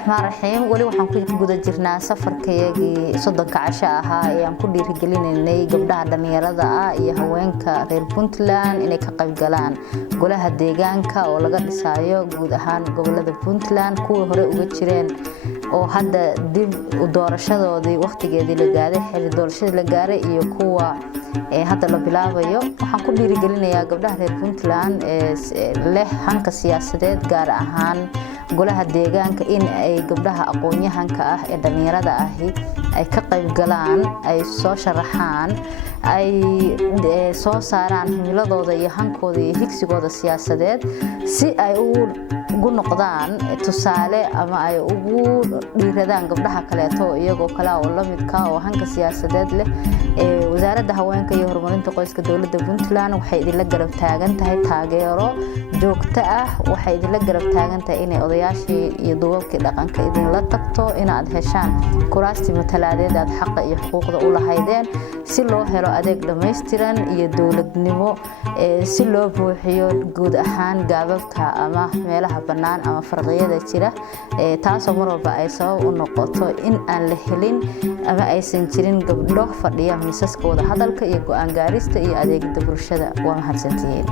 الرحمن الرحيم ولي waxaan ku guda jirnaa safarkayagii 30 casho ahaa ee aan ku dhiirigelinay gabdhaha dhalinyarada ah iyo haweenka reer Puntland inay ka qayb galaan golaha deegaanka oo laga dhisayo guud ahaan gobolada Puntland kuwa hore uga jireen oo hadda dib u doorashadoodii waqtigeedii la gaaray xilli doorashada la gaaray iyo kuwa hadda la bilaabayo waxaan ku dhiirigelinayaa gabdhaha reer Puntland ee leh hanka siyaasadeed gaar ahaan golaha deegaanka in ay gabdhaha aqoon-yahanka ah ee dhalinyarada ahi ay ka qayb galaan ay soo sharaxaan ay soo saaraan himiladooda iyo hankooda iyo higsigooda siyaasadeed si ay ugu noqdaan tusaale ama ay ugu dhiiradaan gabdhaha kaleeto iyagoo kala oo la midka oo hanka siyaasadeed leh wasaaradda haweenka iyo horumarinta qoyska dawladda Puntland waxay idin la garab taagan tahay taageero joogto ah waxay idin la garab taagan tahay inay odayaashii iyo duubabkii dhaqanka idin la tagto inaad heshaan kuraasti matalaadeed aad xaq iyo xuquuqda u lahaydeen si loo helo adeeg dhameystiran iyo dawladnimo si loo buuxiyo guud ahaan gaababka ama meelaha banaan ama farqiyada jira taasoo mar walba ay sabab u noqoto in aan la helin ama aysan jirin gabdho fadhiya miisaska wada hadalka iyo go'aan gaarista iyo adeegida bulshada waa mahadsantihiin